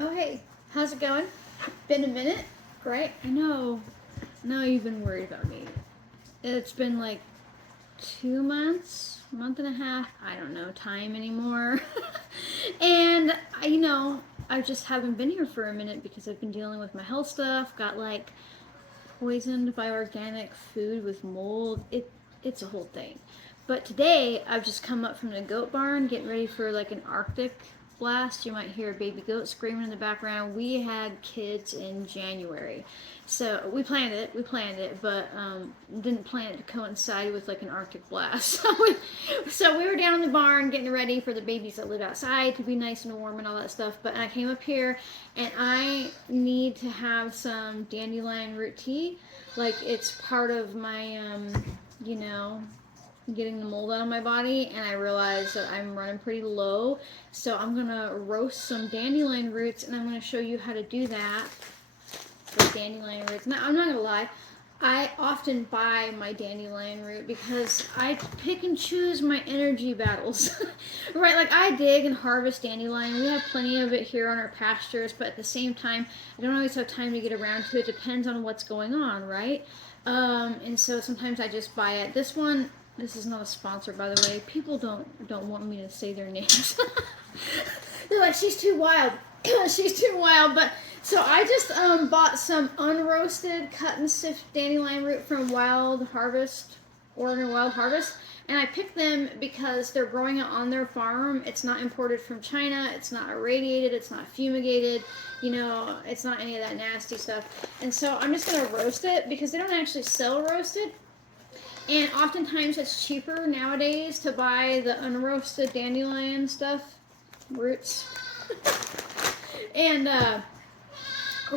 Oh, hey, how's it going? Been a minute? Great. I know. Now you've been worried about me. It's been like 2 months, month and a half. I don't know time anymore. And I just haven't been here for a minute because I've been dealing with my health stuff. Got like poisoned by organic food with mold. It's a whole thing. But today I've just come up from the goat barn, getting ready for like an Arctic blast. You might hear a baby goat screaming in the background. We had kids in January, so we planned it, but didn't plan it to coincide with like an Arctic blast. So we were down in the barn getting ready for the babies that live outside to be nice and warm and all that stuff. But I came up here and I need to have some dandelion root tea. Like it's part of my, getting the mold out of my body, and I realized that I'm running pretty low, so I'm gonna roast some dandelion roots, and I'm gonna show you how to do that with dandelion roots. Now, I'm not gonna lie, I often buy my dandelion root because I pick and choose my energy battles. Right, like I dig and harvest dandelion. We have plenty of it here on our pastures, but at the same time, I don't always have time to get around to it. Depends on what's going on, right? And so sometimes I just buy it. This is not a sponsor, by the way. People don't want me to say their names. They're like, she's too wild. She's too wild. But so I just bought some unroasted cut and sift dandelion root from Oregon Wild Harvest, and I picked them because they're growing it on their farm. It's not imported from China. It's not irradiated. It's not fumigated. It's not any of that nasty stuff. And so I'm just gonna roast it because they don't actually sell roasted. And oftentimes it's cheaper nowadays to buy the unroasted dandelion stuff, roots, and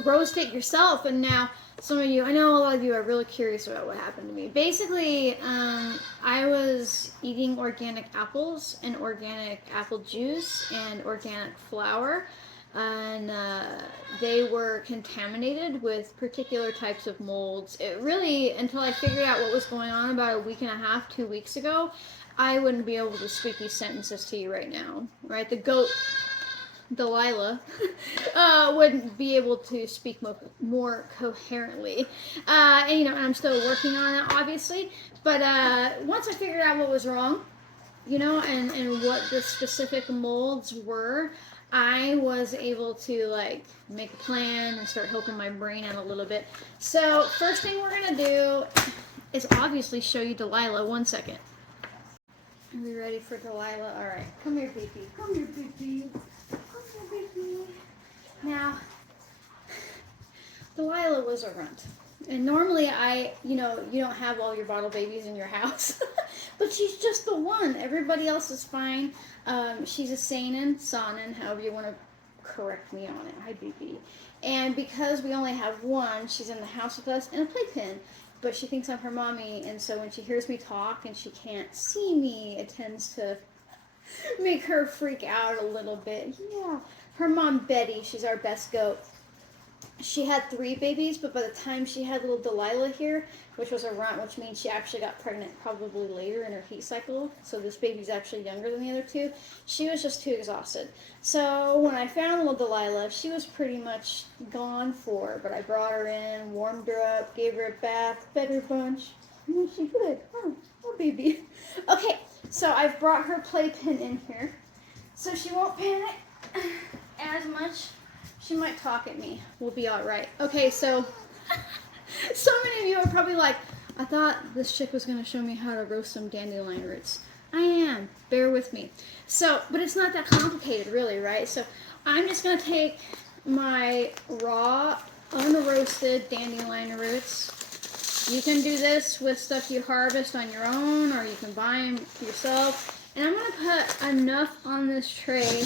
roast it yourself. And now some of you, I know a lot of you are really curious about what happened to me. Basically, I was eating organic apples and organic apple juice and organic flour, and they were contaminated with particular types of molds. It really, until I figured out what was going on about a week and a half, 2 weeks ago, I wouldn't be able to speak these sentences to you right now, right? The goat, Delilah, wouldn't be able to speak more coherently. And I'm still working on it, obviously. But once I figured out what was wrong, and what the specific molds were, I was able to make a plan and start helping my brain out a little bit. So first thing we're gonna do is obviously show you Delilah. 1 second. Are we ready for Delilah? All right, come here, baby. Come here, baby. Come here, baby. Now, Delilah was a runt. And normally you don't have all your bottle babies in your house, but she's just the one. Everybody else is fine. She's a Sonnen, however you want to correct me on it. Hi, BB. And because we only have one, she's in the house with us in a playpen, but she thinks I'm her mommy, and so when she hears me talk and she can't see me, it tends to make her freak out a little bit. Yeah. Her mom, Betty, she's our best goat. She had 3 babies, but by the time she had little Delilah here, which was a runt, which means she actually got pregnant probably later in her heat cycle, so this baby's actually younger than the other 2, she was just too exhausted. So when I found little Delilah, she was pretty much gone for, but I brought her in, warmed her up, gave her a bath, fed her bunch, and she good. Oh, baby. Okay, so I've brought her playpen in here, so she won't panic as much. She might talk at me. We'll be all right. Okay, so many of you are probably like, I thought this chick was going to show me how to roast some dandelion roots. I am. Bear with me. So, but it's not that complicated, really, right? So I'm just going to take my raw, unroasted dandelion roots. You can do this with stuff you harvest on your own, or you can buy them yourself. And I'm going to put enough on this tray.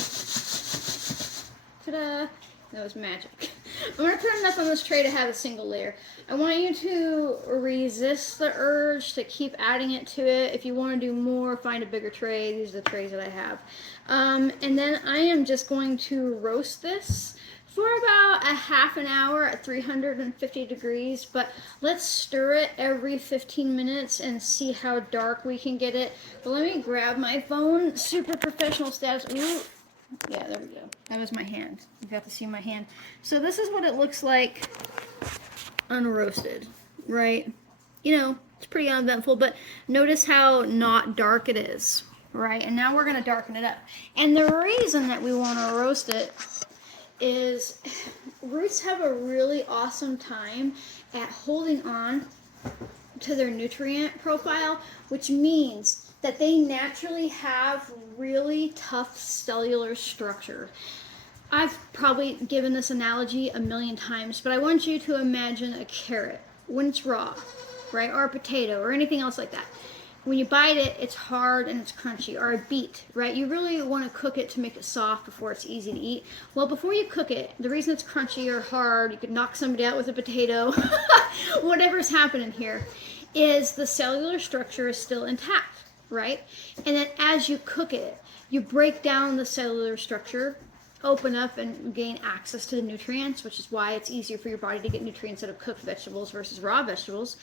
Ta-da! That was magic. I'm going to put enough on this tray to have a single layer. I want you to resist the urge to keep adding it to it. If you want to do more, find a bigger tray. These are the trays that I have. And then I am just going to roast this for about a half an hour at 350 degrees. But let's stir it every 15 minutes and see how dark we can get it. But let me grab my phone. Super professional status. Ooh. Yeah, there we go. That was my hand. You have to see my hand. So this is what it looks like unroasted, right? You know, it's pretty uneventful, but notice how not dark it is, right? And now we're going to darken it up. And the reason that we want to roast it is roots have a really awesome time at holding on to their nutrient profile, which means that they naturally have really tough cellular structure. I've probably given this analogy a million times, but I want you to imagine a carrot when it's raw, right? Or a potato or anything else like that. When you bite it, it's hard and it's crunchy. Or a beet, right? You really want to cook it to make it soft before it's easy to eat. Well, before you cook it, the reason it's crunchy or hard, you could knock somebody out with a potato, whatever's happening here, is the cellular structure is still intact, right? And then as you cook it, you break down the cellular structure, open up and gain access to the nutrients, which is why it's easier for your body to get nutrients out of cooked vegetables versus raw vegetables.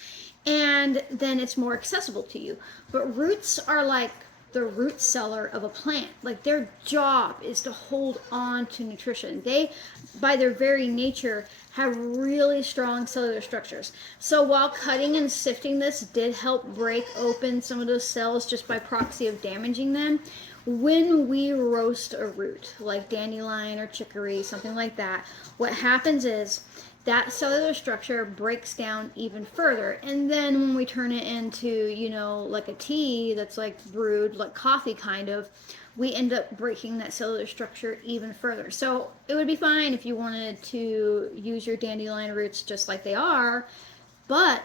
And then it's more accessible to you. But roots are like the root cellar of a plant. Like their job is to hold on to nutrition. They, by their very nature, have really strong cellular structures. So while cutting and sifting this did help break open some of those cells just by proxy of damaging them, when we roast a root, like dandelion or chicory, something like that, what happens is that cellular structure breaks down even further. And then when we turn it into, you know, like a tea that's like brewed, like coffee kind of, we end up breaking that cellular structure even further. So it would be fine if you wanted to use your dandelion roots just like they are, but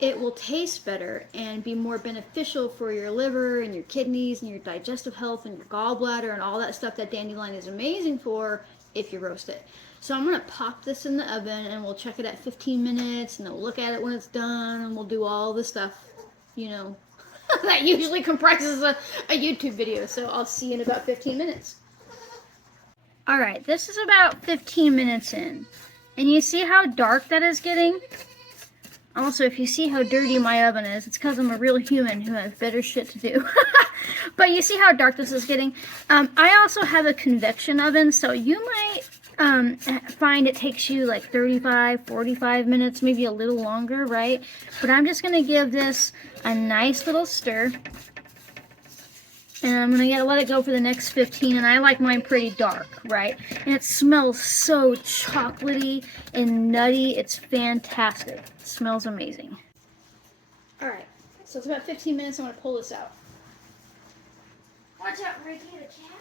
it will taste better and be more beneficial for your liver and your kidneys and your digestive health and your gallbladder and all that stuff that dandelion is amazing for if you roast it. So I'm going to pop this in the oven and we'll check it at 15 minutes and then we'll look at it when it's done and we'll do all the stuff, you know, that usually comprises a YouTube video. So I'll see you in about 15 minutes. All right, this is about 15 minutes in. And you see how dark that is getting? Also, if you see how dirty my oven is, it's because I'm a real human who has better shit to do. But you see how dark this is getting? I also have a convection oven, so you might find it takes you like 35, 45 minutes, maybe a little longer, right? But I'm just going to give this a nice little stir. And I'm going to let it go for the next 15, and I like mine pretty dark, right? And it smells so chocolatey and nutty. It's fantastic. It smells amazing. All right, so it's about 15 minutes. I'm going to pull this out. Watch out, Ricky, the cat.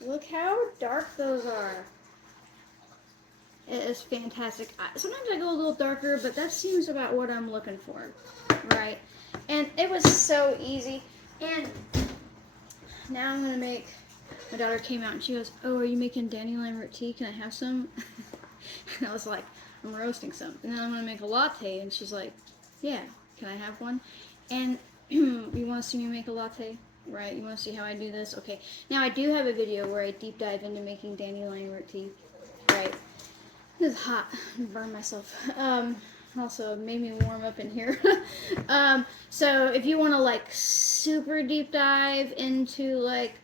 Look how dark those are. It is fantastic. Sometimes I go a little darker, but that seems about what I'm looking for, right? And it was so easy. And now I'm going to make, my daughter came out and she goes, "Oh, are you making dandelion root tea? Can I have some?" And I was like, "I'm roasting some." And then I'm going to make a latte. And she's like, "Yeah, can I have one?" And you want to see me make a latte? Right? You want to see how I do this? Okay. Now I do have a video where I deep dive into making dandelion root tea. Right? It's hot. I burned myself. Also, it made me warm up in here. So if you want to like super deep dive into like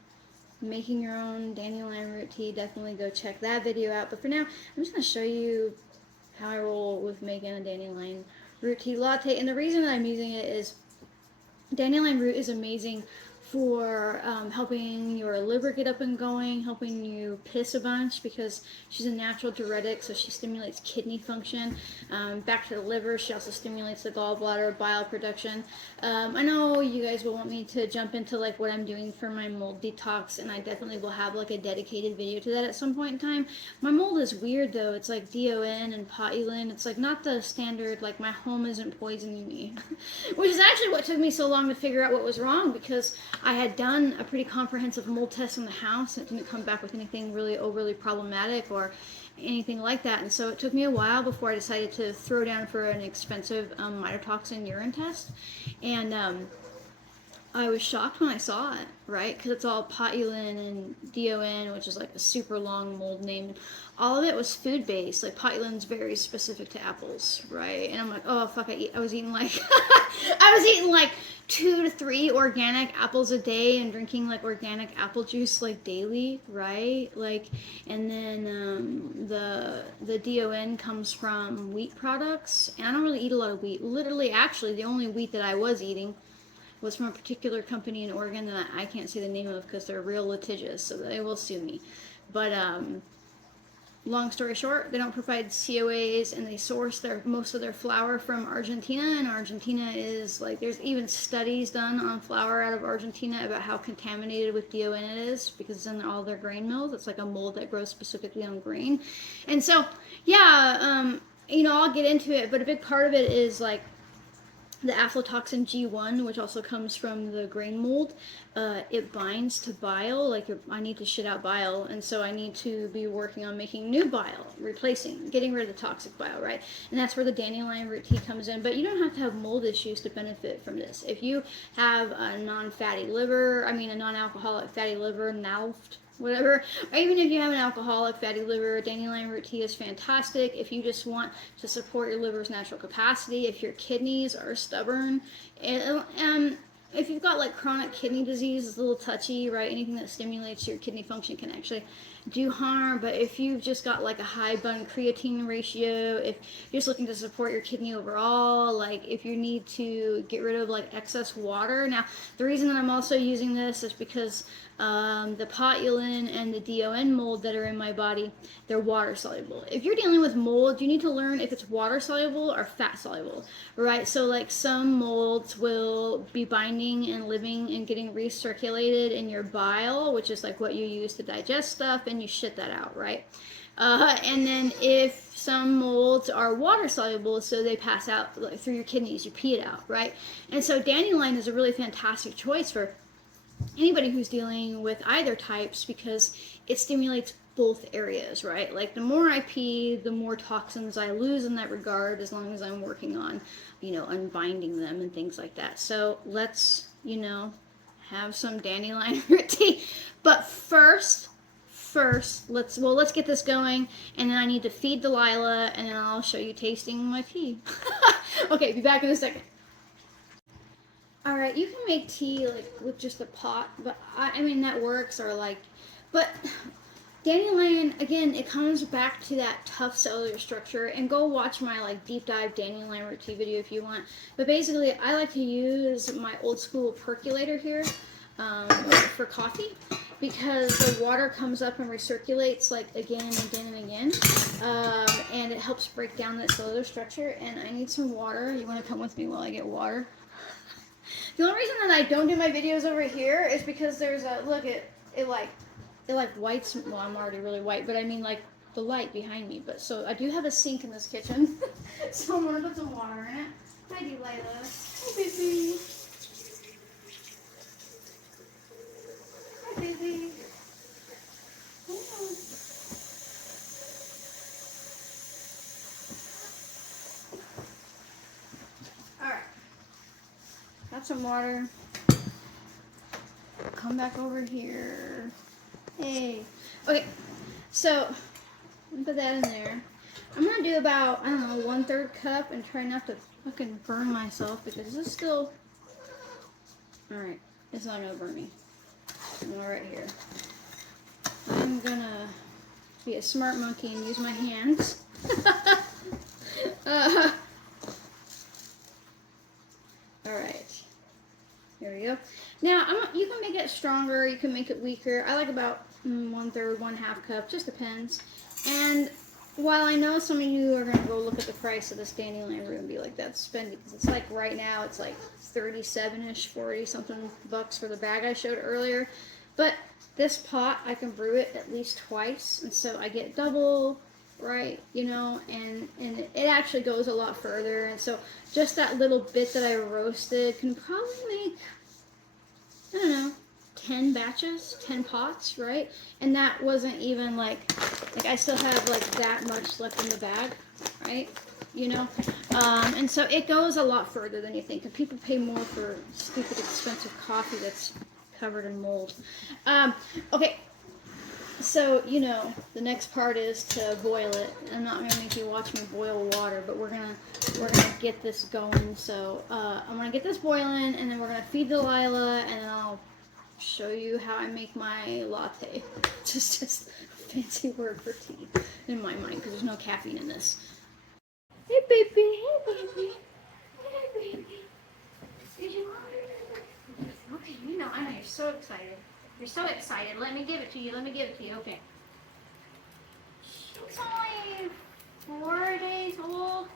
making your own dandelion root tea, definitely go check that video out. But for now, I'm just going to show you how I roll with making a dandelion root tea latte. And the reason that I'm using it is dandelion root is amazing for helping your liver get up and going, helping you piss a bunch because she's a natural diuretic, so she stimulates kidney function. Back to the liver, she also stimulates the gallbladder, bile production. I know you guys will want me to jump into like what I'm doing for my mold detox, and I definitely will have like a dedicated video to that at some point in time. My mold is weird though. It's like DON and potulin. It's like not the standard, like my home isn't poisoning me, which is actually what took me so long to figure out what was wrong, because I had done a pretty comprehensive mold test in the house and it didn't come back with anything really overly problematic or anything like that. And so it took me a while before I decided to throw down for an expensive mitotoxin urine test. And I was shocked when I saw it, right? Because it's all potulin and DON, which is like a super long mold name. All of it was food based. Like potulin's very specific to apples, right? And I'm like, oh fuck, I was eating like I was eating like 2 to 3 organic apples a day and drinking like organic apple juice like daily, right? Like, and then the DON comes from wheat products, and I don't really eat a lot of wheat. Literally, actually, the only wheat that I was eating was from a particular company in Oregon that I can't say the name of because they're real litigious, so they will sue me. But long story short, they don't provide COAs, and they source most of their flour from Argentina, and Argentina is like, there's even studies done on flour out of Argentina about how contaminated with DON it is because it's in all their grain mills. It's like a mold that grows specifically on grain. And so, yeah, I'll get into it, but a big part of it is like the aflatoxin G1, which also comes from the grain mold. It binds to bile. Like, I need to shit out bile, and so I need to be working on making new bile, getting rid of the toxic bile, right? And that's where the dandelion root tea comes in. But you don't have to have mold issues to benefit from this. If you have a non-alcoholic fatty liver, NALFT, whatever, or even if you have an alcoholic fatty liver, dandelion root tea is fantastic. If you just want to support your liver's natural capacity, if your kidneys are stubborn, and if you've got like chronic kidney disease, it's a little touchy, right? Anything that stimulates your kidney function can actually do harm. But if you've just got like a high bun creatine ratio, if you're just looking to support your kidney overall, like if you need to get rid of like excess water. Now, the reason that I'm also using this is because the potulin and the DON mold that are in my body, they're water soluble. If you're dealing with mold, you need to learn if it's water soluble or fat soluble, right? So like some molds will be binding and living and getting recirculated in your bile, which is like what you use to digest stuff, and you shit that out, right? And then if some molds are water soluble, so they pass out like through your kidneys, you pee it out, right? And so dandelion is a really fantastic choice for anybody who's dealing with either types because it stimulates both areas, right? Like the more I pee, the more toxins I lose in that regard, as long as I'm working on, unbinding them and things like that. So let's, have some dandelion root tea. But first, let's get this going, and then I need to feed Delilah, and then I'll show you tasting my tea. Okay, be back in a second. Alright, you can make tea like with just a pot, but I mean that works, but dandelion, again, it comes back to that tough cellular structure, and go watch my like deep dive dandelion root tea video if you want. But basically, I like to use my old school percolator here for coffee, because the water comes up and recirculates like again and again and again, and it helps break down that cellular structure. And I need some water. You want to come with me while I get water? The only reason that I don't do my videos over here is because there's a, look, it whites, well, I'm already really white, but I mean like the light behind me. But so I do have a sink in this kitchen, so I'm gonna put some water in it. Hi, Delilah. Hi, baby. Hi, baby. Alright. Got some water. Come back over here. Hey. Okay, so put that in there. I'm gonna do about, I don't know, 1/3 cup, and try not to fucking burn myself because this is still. Alright, it's not gonna burn me. I'm right here. I'm gonna be a smart monkey and use my hands. Alright. There we go. Now, you can make it stronger, you can make it weaker. I like about 1/3, 1/2 cup, just depends. And while I know some of you are going to go look at the price of this dandelion root and be like, that's spending, because it's like right now, it's like 37-ish, 40 something bucks for the bag I showed earlier. But this pot, I can brew it at least twice, and so I get double, right, and it actually goes a lot further. And so just that little bit that I roasted can probably make, I don't know, 10 batches, 10 pots, right? And that wasn't even like I still have like that much left in the bag, right? you know? And so it goes a lot further than you think. And people pay more for stupid expensive coffee that's covered in mold. Okay, so, you know, the next part is to boil it. I'm not gonna make you watch me boil water, but we're gonna get this going. So I'm gonna get this boiling, and then we're gonna feed Delilah, and then I'll show you how I make my latte. Just a fancy word for tea in my mind, because there's no caffeine in this. Hey baby, hey baby, hey baby. Did you want it? Okay, you know, I know you're so excited. You're so excited. Let me give it to you. Let me give it to you. Okay. She's only 4 days old.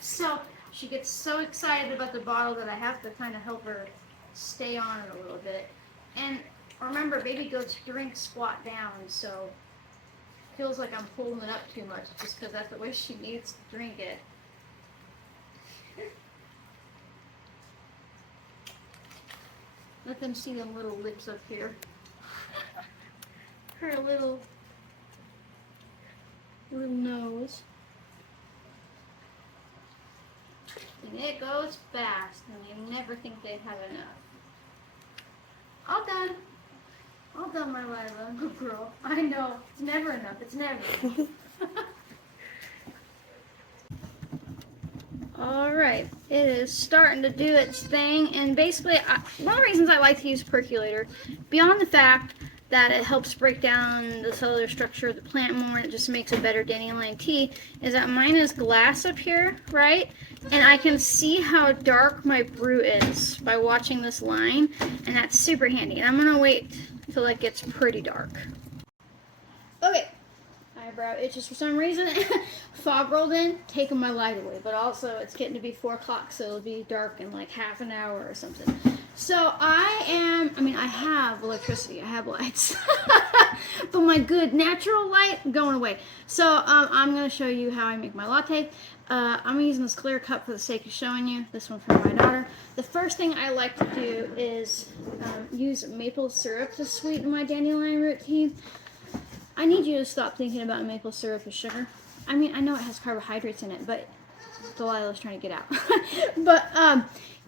So she gets so excited about the bottle that I have to kind of help her stay on it a little bit. And remember, baby goats drink squat down, so it feels like I'm holding it up too much just because that's the way she needs to drink it. Let them see them little lips up here. Her little nose. And it goes fast, and you never think they'd have enough. All done. All done, my Lila. Good girl. I know. It's never enough. It's never enough. Alright, it is starting to do its thing, and basically, one of the reasons I like to use percolator, beyond the fact that it helps break down the cellular structure of the plant more and it just makes a better dandelion tea, is that mine is glass up here, right? And I can see how dark my brew is by watching this line, and that's super handy. And I'm going to wait till it gets pretty dark. Okay. Eyebrow itches for some reason. Fog rolled in, taking my light away, but also it's getting to be 4 o'clock, so it'll be dark in like half an hour or something. So I have electricity, I have lights, but my good natural light going away. So I'm going to show you how I make my latte. I'm using this clear cup for the sake of showing you. This one from my daughter. The first thing I like to do is use maple syrup to sweeten my dandelion root tea. I need you to stop thinking about maple syrup as sugar. I mean, I know it has carbohydrates in it, but Delilah's trying to get out. But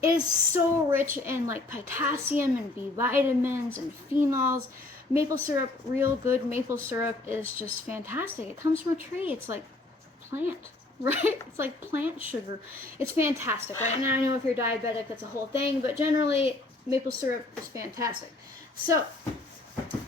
it is so rich in like potassium and B vitamins and phenols. Maple syrup, real good maple syrup, is just fantastic. It comes from a tree. It's like plant, right? It's like plant sugar. It's fantastic, right? And I know if you're diabetic, that's a whole thing, but generally, maple syrup is fantastic. So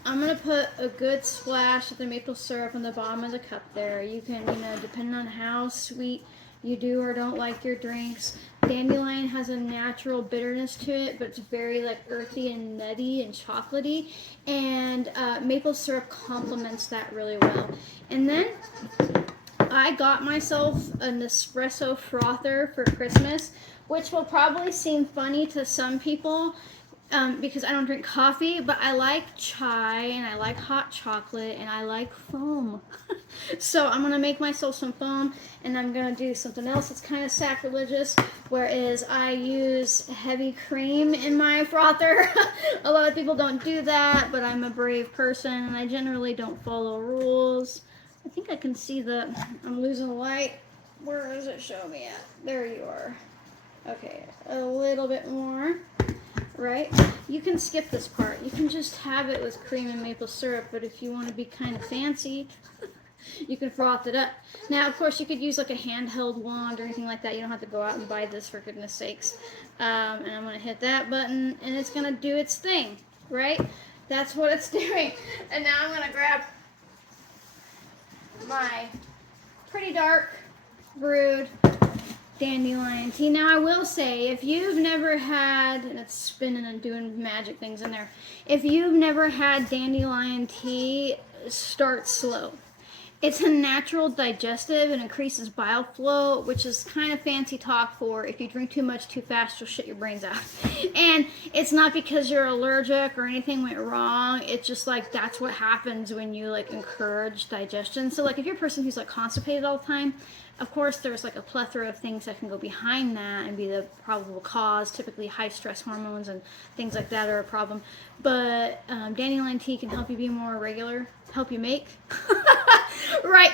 I'm going to put a good splash of the maple syrup on the bottom of the cup there. You can, depending on how sweet you do or don't like your drinks. Dandelion has a natural bitterness to it, but it's very like earthy and nutty and chocolatey. And maple syrup complements that really well. And then I got myself an espresso frother for Christmas, which will probably seem funny to some people. Because I don't drink coffee, but I like chai, and I like hot chocolate, and I like foam. So I'm going to make myself some foam, and I'm going to do something else that's kind of sacrilegious, whereas I use heavy cream in my frother. A lot of people don't do that, but I'm a brave person, and I generally don't follow rules. I think I can see I'm losing the light. Where does it show me at? There you are. Okay, a little bit more. Right? You can skip this part. You can just have it with cream and maple syrup, but if you want to be kind of fancy, you can froth it up. Now, of course, you could use like a handheld wand or anything like that. You don't have to go out and buy this, for goodness sakes. And I'm going to hit that button, and it's going to do its thing, right? That's what it's doing. And now I'm going to grab my pretty dark brewed dandelion tea. Now I will say, if you've never had, and it's spinning and doing magic things in there, if you've never had dandelion tea, start slow. It's a natural digestive and increases bile flow, which is kind of fancy talk for if you drink too much too fast, you'll shit your brains out. And it's not because you're allergic or anything went wrong. It's just like that's what happens when you like encourage digestion. So like if you're a person who's like constipated all the time, of course there's like a plethora of things that can go behind that and be the probable cause. Typically high stress hormones and things like that are a problem. But dandelion tea can help you be more regular, help you make. Right.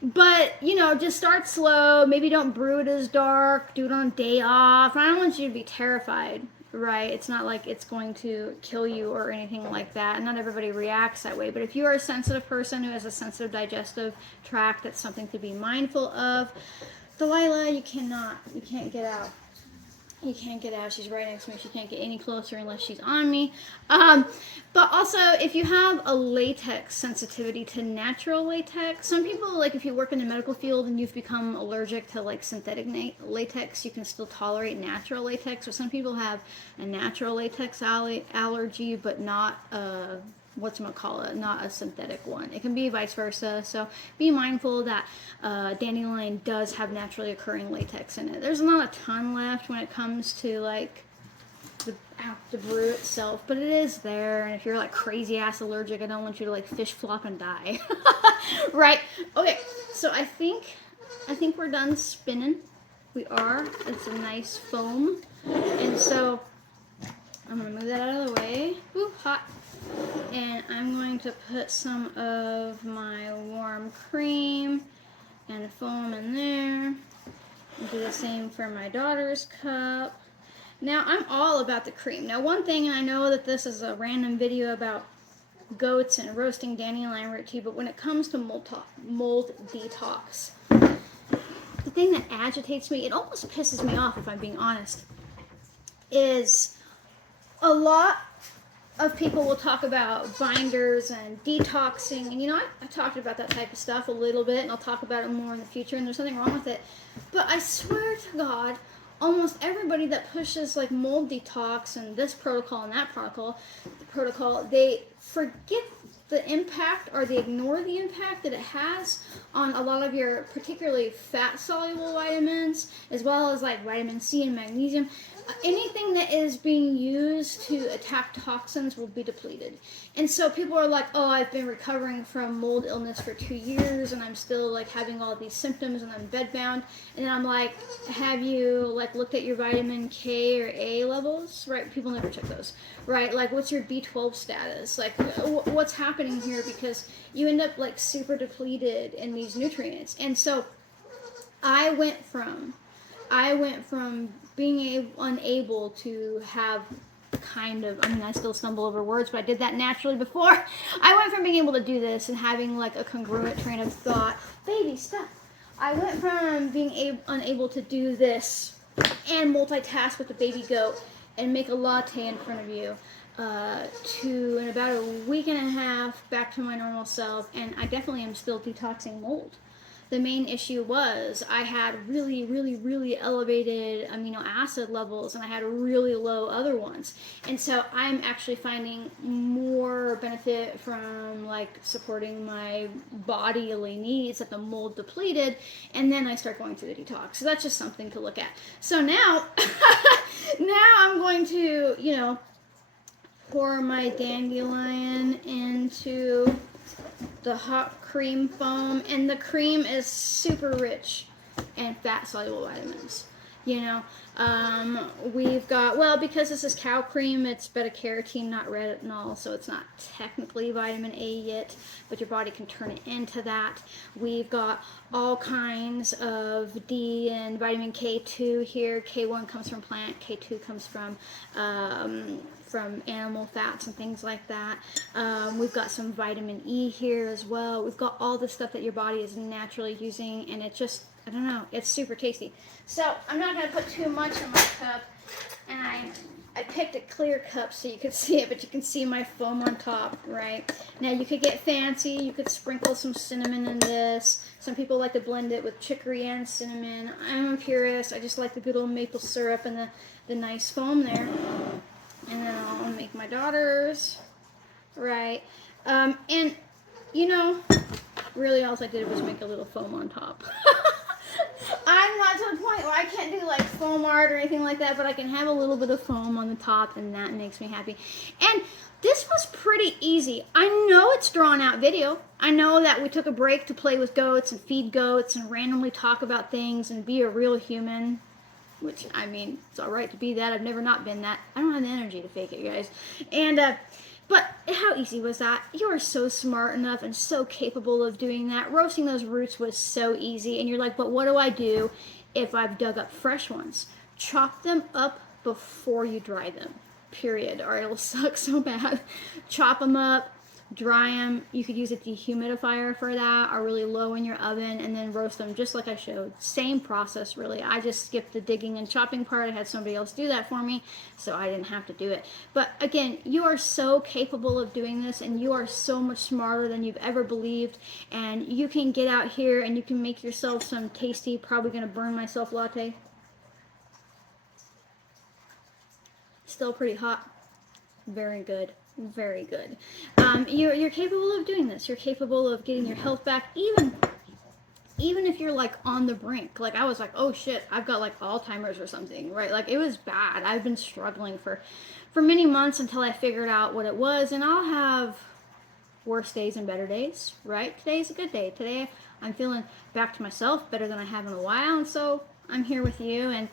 But, you know, just start slow. Maybe don't brew it as dark. Do it on a day off. I don't want you to be terrified, right? It's not like it's going to kill you or anything like that. Not everybody reacts that way. But if you are a sensitive person who has a sensitive digestive tract, that's something to be mindful of. Delilah, you can't get out. You can't get out. She's right next to me. She can't get any closer unless she's on me. But also, if you have a latex sensitivity to natural latex, some people, like if you work in the medical field and you've become allergic to like synthetic latex, you can still tolerate natural latex. So some people have a natural latex allergy, but not not a synthetic one. It can be vice versa. So be mindful that dandelion does have naturally occurring latex in it. There's not a ton left when it comes to like the brew itself, but it is there. And if you're like crazy ass allergic, I don't want you to like fish flop and die. Right? Okay. So I think we're done spinning. We are. It's a nice foam, and so I'm gonna move that out of the way. Ooh, hot. And I'm going to put some of my warm cream and foam in there. And do the same for my daughter's cup. Now, I'm all about the cream. Now, one thing, and I know that this is a random video about goats and roasting dandelion root tea, but when it comes to mold detox, the thing that agitates me, it almost pisses me off if I'm being honest, is a lot of people will talk about binders and detoxing, and you know, I talked about that type of stuff a little bit, and I'll talk about it more in the future, and there's nothing wrong with it, but I swear to God, almost everybody that pushes like mold detox and this protocol and that protocol, they forget the impact, or they ignore the impact that it has on a lot of your particularly fat soluble vitamins, as well as like vitamin C and magnesium. Anything that is being used to attack toxins will be depleted. And so people are like, oh, I've been recovering from mold illness for 2 years and I'm still like having all these symptoms and I'm bedbound. And I'm like, have you like looked at your vitamin K or A levels? Right? People never check those. Right? Like, what's your B12 status? Like, what's happening here? Because you end up like super depleted in these nutrients. And so I went from being unable to have I still stumble over words, but I did that naturally before. I went from being able to do this and having like a congruent train of thought. Baby, stop. I went from being unable to do this and multitask with the baby goat and make a latte in front of you to, in about a week and a half, back to my normal self. And I definitely am still detoxing mold. The main issue was I had really, really, really elevated amino acid levels, and I had really low other ones. And so I'm actually finding more benefit from like supporting my bodily needs that the mold depleted, and then I start going through the detox. So that's just something to look at. So now, now I'm going to, you know, pour my dandelion into the hot cream foam, and the cream is super rich in fat soluble vitamins. You know, we've got, well, because this is cow cream, it's beta carotene, not retinol, so it's not technically vitamin A yet, but your body can turn it into that. We've got all kinds of D and vitamin K2 here. K1 comes from plant, K2 comes from animal fats and things like that. We've got some vitamin E here as well. We've got all the stuff that your body is naturally using, and it just, I don't know, it's super tasty. So I'm not going to put too much in my cup, and I picked a clear cup so you could see it, but you can see my foam on top, right? Now you could get fancy, you could sprinkle some cinnamon in this. Some people like to blend it with chicory and cinnamon. I'm a purist, I just like the good old maple syrup and the nice foam there. And then I'll make my daughters, right? And, you know, really all I did was make a little foam on top. I'm not to the point where I can't do like foam art or anything like that, but I can have a little bit of foam on the top, and that makes me happy. And this was pretty easy. I know it's drawn out video. I know that we took a break to play with goats and feed goats and randomly talk about things and be a real human. Which, I mean, it's all right to be that. I've never not been that. I don't have the energy to fake it, guys. And, but how easy was that? You are so smart enough and so capable of doing that. Roasting those roots was so easy. And you're like, but what do I do if I've dug up fresh ones? Chop them up before you dry them, period, or it'll suck so bad. Chop them up, dry them. You could use a dehumidifier for that, or really low in your oven, and then roast them just like I showed. Same process, really. I just skipped the digging and chopping part. I had somebody else do that for me, so I didn't have to do it. But again, you are so capable of doing this, and you are so much smarter than you've ever believed, and you can get out here and you can make yourself some tasty, probably gonna burn myself latte. Still pretty hot. Very good. Very good. You're capable of doing this. You're capable of getting your health back, even if you're like on the brink. Like I was like, oh shit, I've got like Alzheimer's or something, right? Like it was bad. I've been struggling for many months until I figured out what it was, and I'll have worse days and better days, right? Today's a good day. Today I'm feeling back to myself better than I have in a while, and so I'm here with you. And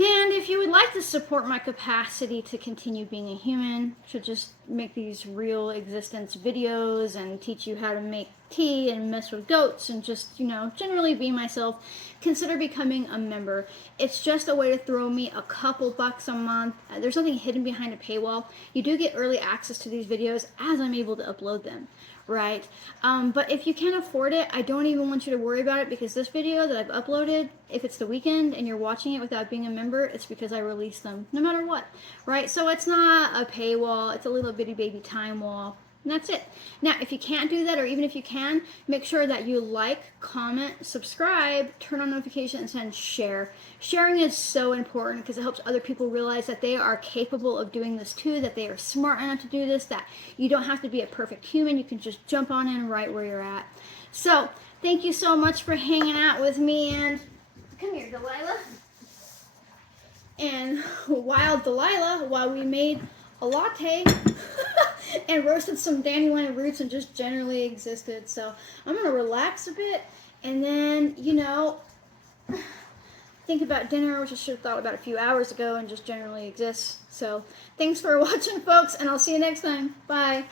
if you would like to support my capacity to continue being a human, to just make these real existence videos and teach you how to make tea and mess with goats and just, generally be myself, consider becoming a member. It's just a way to throw me a couple bucks a month. There's nothing hidden behind a paywall. You do get early access to these videos as I'm able to upload them. Right? But if you can't afford it, I don't even want you to worry about it, because this video that I've uploaded, if it's the weekend and you're watching it without being a member, it's because I release them no matter what, right? So it's not a paywall, it's a little bitty baby time wall. And that's it. Now, if you can't do that, or even if you can, make sure that you like, comment, subscribe, turn on notifications, and share. Sharing is so important because it helps other people realize that they are capable of doing this too, that they are smart enough to do this, that you don't have to be a perfect human. You can just jump on in right where you're at. So, thank you so much for hanging out with me, and come here, Delilah. And while we made a latte and roasted some dandelion roots and just generally existed. So I'm going to relax a bit and then, think about dinner, which I should have thought about a few hours ago, and just generally exist. So thanks for watching, folks, and I'll see you next time. Bye.